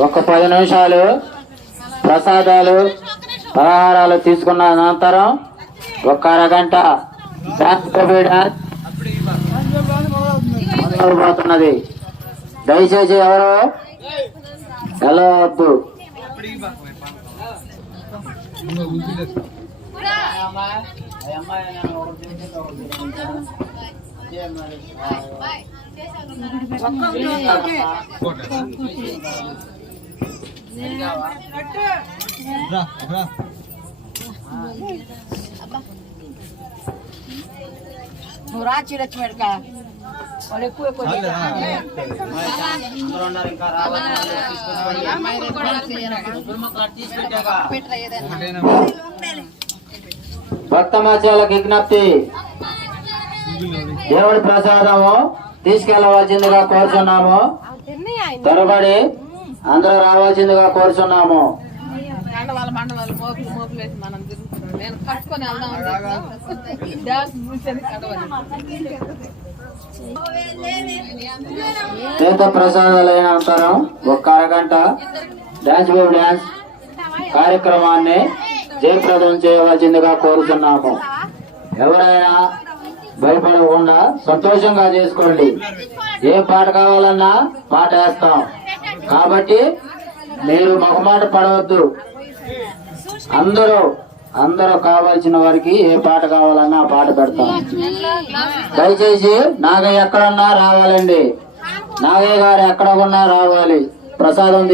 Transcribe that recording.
ఒక 10 నిమిషాలు ప్రసాదాలు పలహారాలు తీసుకున్న అనంతరం ఒక అరగంట డాన్స్ మొదలవబోతున్నది. దయచేసి ఎవరు వెళ్ళవద్దు. నువ్వు రాచి రచ్చిపెడక వాళ్ళు ఎక్కువ భక్తమాచాలకు విజ్ఞప్తి, దేవుడి ప్రసాదము తీసుకెళ్లవలసిందిగా కోరుచున్నాము. త్వరపడి అందరూ రావాల్సిందిగా కోరుచున్నాము. తీర్థ ప్రసాదాలు అయిన అంతరం ఒక అరగంట డాన్స్ బేబీ డాన్స్ కార్యక్రమాన్ని జయప్రదం చేయవలసిందిగా కోరుతున్నాము. ఎవరైనా భయపడకుండా సంతోషంగా చేసుకోండి. ఏ పాట కావాలన్నా పాట వేస్తాం కాబట్టి మీరు మొహమాట పడవద్దు. అందరూ కావాల్సిన వారికి ఏ పాట కావాలన్నా ఆ పాట పెడతాం. దయచేసి నాగయ్య ఎక్కడున్నా రావాలండి. నాగయ్య గారు ఎక్కడ ఉన్నా రావాలి. ప్రసాదం